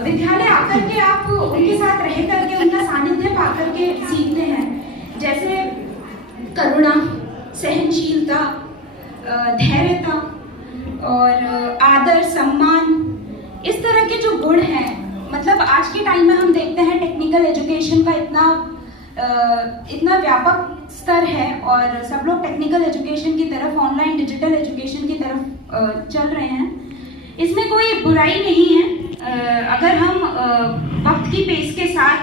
विद्यालय आकर के आप उनके साथ रह करके उनका सानिध्य पा करके सीखते हैं, जैसे करुणा, सहनशीलता, धैर्यता और आदर, सम्मान, इस तरह के जो गुण हैं। मतलब आज के टाइम में हम देखते हैं टेक्निकल एजुकेशन का इतना व्यापक स्तर है और सब लोग टेक्निकल एजुकेशन की तरफ, ऑनलाइन डिजिटल एजुकेशन की तरफ चल रहे हैं। इसमें कोई बुराई नहीं है अगर हम वक्त की पेस के साथ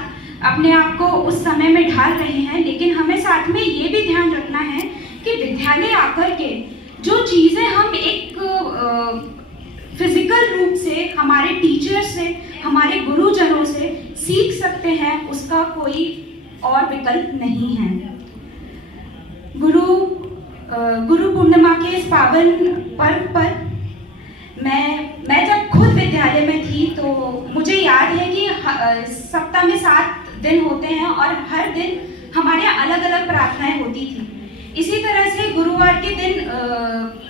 अपने आप को उस समय में ढाल रहे हैं, लेकिन हमें साथ में ये भी ध्यान रखना है कि विद्यालय आकर के जो चीज़ें हम एक फिजिकल रूप से हमारे टीचर से, हमारे गुरुजनों से सीख सकते हैं, उसका कोई और विकल्प नहीं है। गुरु पूर्णिमा के इस पावन पर्व पर मैं जब खुद विद्यालय में थी तो मुझे याद है कि सप्ताह में 7 दिन होते हैं और हर दिन हमारे यहाँ अलग अलग प्रार्थनाएं होती थी। इसी तरह से गुरुवार के दिन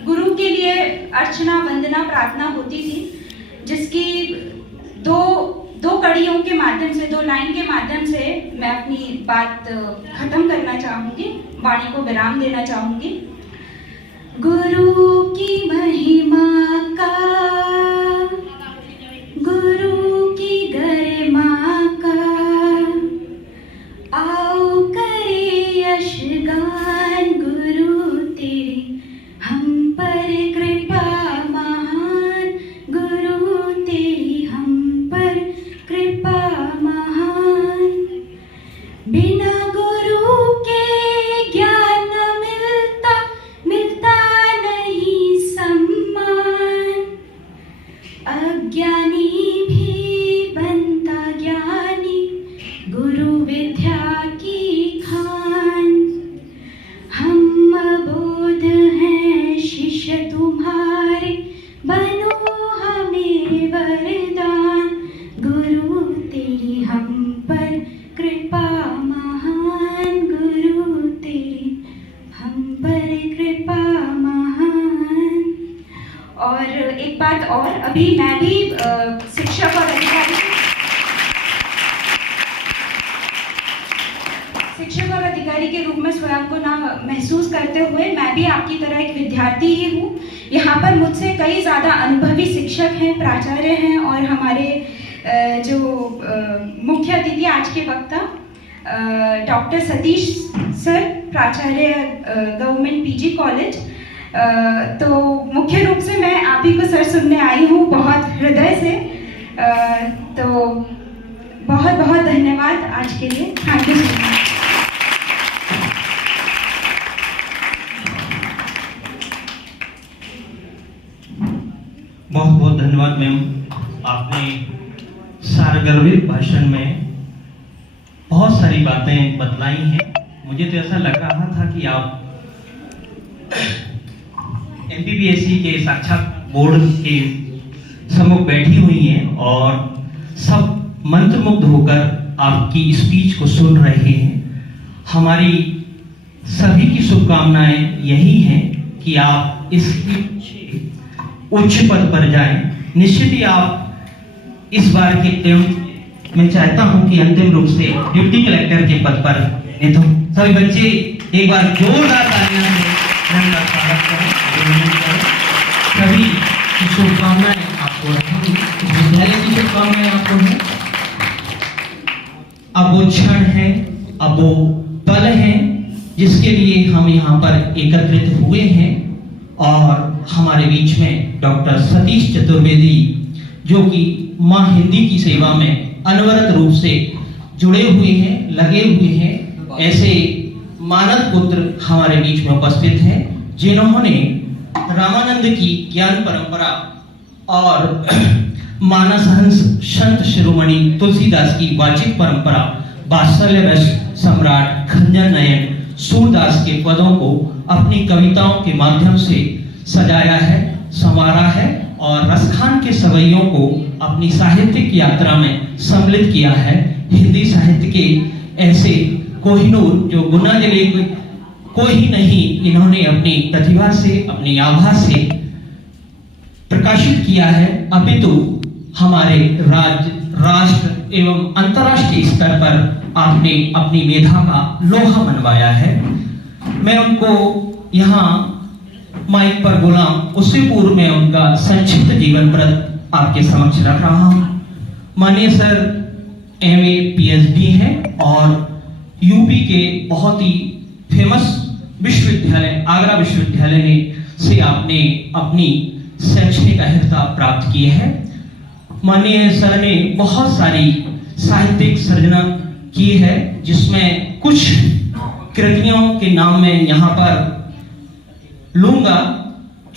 गुरु के लिए अर्चना, वंदना, प्रार्थना होती थी, जिसकी दो कड़ियों के माध्यम से, 2 लाइन के माध्यम से मैं अपनी बात खत्म करना चाहूँगी, वाणी को विराम देना चाहूँगी। गुरु की महिमा का, गुरु की गरिमा का, आओ करे यशगान, गुरु तेरी हम पर कृपा महान, गुरु तेरी हम पर कृपा महान। बिना गुरु के ज्ञान मिलता नहीं सम्मान, अज्ञानी भी बनता ज्ञानी, गुरु विद्या की खान। हम अबोध हैं शिष्य तुम्हारे, बनो हमें वरदान, गुरु तेरी हम पर कृपा महान, गुरु तेरी हम पर कृपा महान। और एक बात और, अभी मैं भी शिक्षक और अधिकारी के रूप में स्वयं को ना महसूस करते हुए मैं भी आपकी तरह एक विद्यार्थी ही हूँ। यहाँ पर मुझसे कई ज़्यादा अनुभवी शिक्षक हैं, प्राचार्य हैं और हमारे जो मुख्य अतिथि आज के वक्ता डॉक्टर सतीश सर, प्राचार्य गवर्नमेंट पीजी कॉलेज। तो मुख्य रूप से मैं आप ही को सर सुनने आई हूँ बहुत हृदय से। तो बहुत बहुत धन्यवाद आज के लिए। Thank you so much. बहुत बहुत धन्यवाद मैम, आपने सारगर्भित भाषण में बहुत सारी बातें बतलाई हैं। मुझे तो ऐसा लग रहा था कि आप एमपीपीएससी के साक्षात बोर्ड के सम्मुख बैठी हुई हैं और सब मंत्रमुग्ध होकर आपकी स्पीच को सुन रहे हैं। हमारी सभी की शुभकामनाएं यही हैं कि आप इस उच्च पद पर जाएं। निश्चित ही आप इस बार के मैं चाहता हूं कि अंतिम रूप से डिप्टी कलेक्टर के पद पर तो सभी बच्चे एक बार जोरदार तालियों से उनका स्वागत करें। सभी की शुभकामनाएं आपको रहेंगी, विद्यालय की शुभकामनाएं आपको हैं। अब वो क्षण है, अब वो पल है जिसके लिए हम यहाँ पर एकत्रित हुए हैं और हमारे बीच में डॉक्टर सतीश चतुर्वेदी जो कि माँ हिंदी की सेवा में अनवरत रूप से जुड़े हुए हैं, लगे हुए हैं, ऐसे मानद पुत्र हमारे बीच में उपस्थित हैं जिन्होंने रामानंद की ज्ञान परंपरा और मानस हंस संत शिरोमणि तुलसीदास की वाचिक परंपरा, वात्सल्य रस सम्राट खंजन नयन सूरदास के पदों को अपनी कविताओं के माध्यम से सजाया है, संवारा है और रसखान के सवैयों को अपनी साहित्यिक यात्रा में सम्मिलित किया है। हिंदी साहित्य के ऐसे कोहिनूर जो गुना जले को ही नहीं इन्होंने अपनी प्रतिभा से, अपनी आभा से प्रकाशित किया है, अपितु हमारे राष्ट्र एवं अंतर्राष्ट्रीय स्तर पर आपने अपनी मेधा का लोहा मनवाया है। मैं उनको यहाँ माइक पर बुलाऊं उससे पूर्व में उनका संक्षिप्त जीवन वृत्त आपके समक्ष रख रहा हूँ। माननीय सर MA PhD हैं और यूपी के बहुत ही फेमस विश्वविद्यालय आगरा विश्वविद्यालय में से आपने अपनी शैक्षणिक अर्हता प्राप्त की है। माननीय सर ने बहुत सारी साहित्यिक सृजना की है, जिसमें कुछ कृतियों के नाम मैं यहाँ पर लूंगा।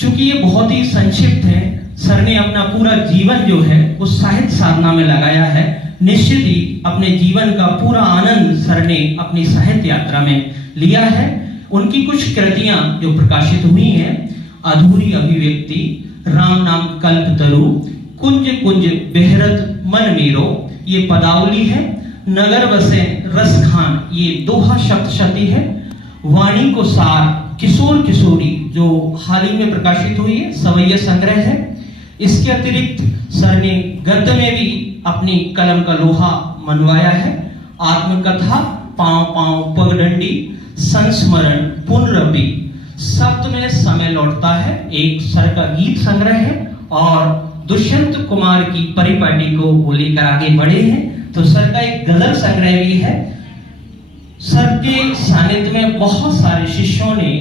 चूंकि ये बहुत ही संक्षिप्त है, सर ने अपना पूरा जीवन जो है उस साहित्य साधना में लगाया है। निश्चित ही अपने जीवन का पूरा आनंद सर ने अपनी साहित्य यात्रा में लिया है। उनकी कुछ कृतियां जो प्रकाशित हुई हैं, अधूरी अभिव्यक्ति, राम नाम कल्प तरु, कुंज कुंज बेहरत मन मेरो, ये पदावली है। नगर बसे रस खान, ये दोहा सप्तशती है। वाणी को सार, किशोर किशोरी, जो हाल ही में प्रकाशित हुई है, सवैया संग्रह है। इसके अतिरिक्त सर ने गद्य में भी अपनी कलम का लोहा मनवाया है। आत्मकथा, पांव पांव पगडंडी, संस्मरण, पुनरपि, शब्द में समय लौटता है, एक सर का गीत संग्रह है। और दुष्यंत कुमार की परिपाटी को वो लेकर आगे बढ़े हैं, तो सर का एक गजल संग्रह भी है। सर के सानिध्य में बहुत सारे शिष्यों ने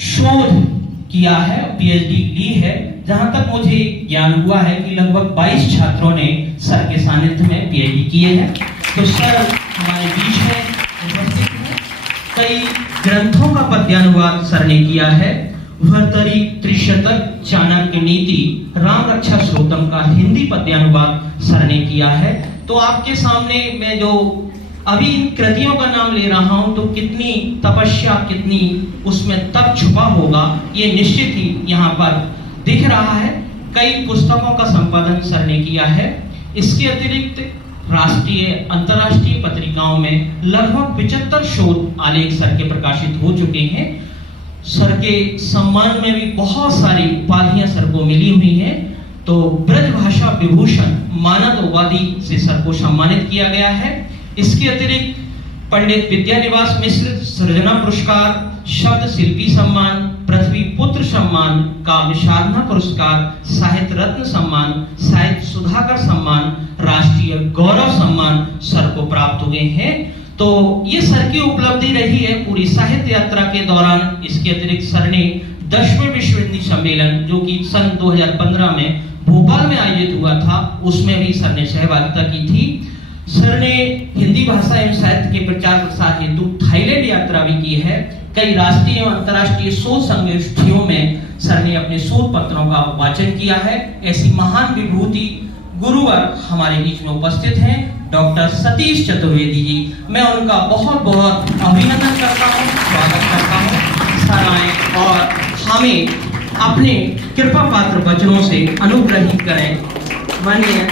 शोध किया है, PhD ली है। जहां तक मुझे ज्ञान हुआ है कि लगभग 22 छात्रों ने सर के सानिध्य में PhD किए हैं। तो सर हमारे बीच में उपस्थित हैं। कई ग्रंथों का पद्यानुवाद सर ने किया है। भर्तरी त्रिशतक, चाणक्य नीति, राम रक्षा श्रोतम का हिंदी पद्यानुवाद सर ने किया है। तो आपके सामने मैं जो अभी इन कृतियों का नाम ले रहा हूं, तो कितनी तपस्या, कितनी उसमें तप छुपा होगा, ये निश्चित ही यहाँ पर दिख रहा है। कई पुस्तकों का संपादन सर ने किया है। इसके अतिरिक्त राष्ट्रीय अंतर्राष्ट्रीय पत्रिकाओं में लगभग 75 शोध आलेख सर के प्रकाशित हो चुके हैं। सर के सम्मान में भी बहुत सारी उपाधियां सर को मिली हुई हैं। तो ब्रज भाषा विभूषण मानद उपाधि से सर को सम्मानित किया गया है। इसके अतिरिक्त पंडित विद्यानिवास मिश्र सृजना पुरस्कार, शब्द शिल्पी सम्मान, पृथ्वी पुत्र सम्मान, काव्य साधना पुरस्कार, साहित्य रत्न सम्मान, साहित्य सुधाकर सम्मान, राष्ट्रीय गौरव सम्मान सर को प्राप्त हुए हैं। तो ये सर की उपलब्धि रही है पूरी साहित्य यात्रा के दौरान। इसके अतिरिक्त सर ने 10वें विश्व हिंदी सम्मेलन, जो कि सन 2015 में भोपाल में आयोजित हुआ था, उसमें भी सर ने सहभागिता की थी। सर ने हिंदी भाषा एवं साहित्य के प्रचार प्रसार हेतु थाईलैंड यात्रा भी की है। कई राष्ट्रीय एवं अंतर्राष्ट्रीय शोध संगोष्ठियों में सर ने अपने शोध पत्रों का वाचन किया है। ऐसी महान विभूति गुरुवर हमारे बीच में उपस्थित हैं, डॉक्टर सतीश चतुर्वेदी जी। मैं उनका बहुत बहुत अभिनंदन करता हूँ, स्वागत करता हूँ। सर आए और हमें अपने कृपा पात्र वचनों से अनुग्रहित करें। माननीय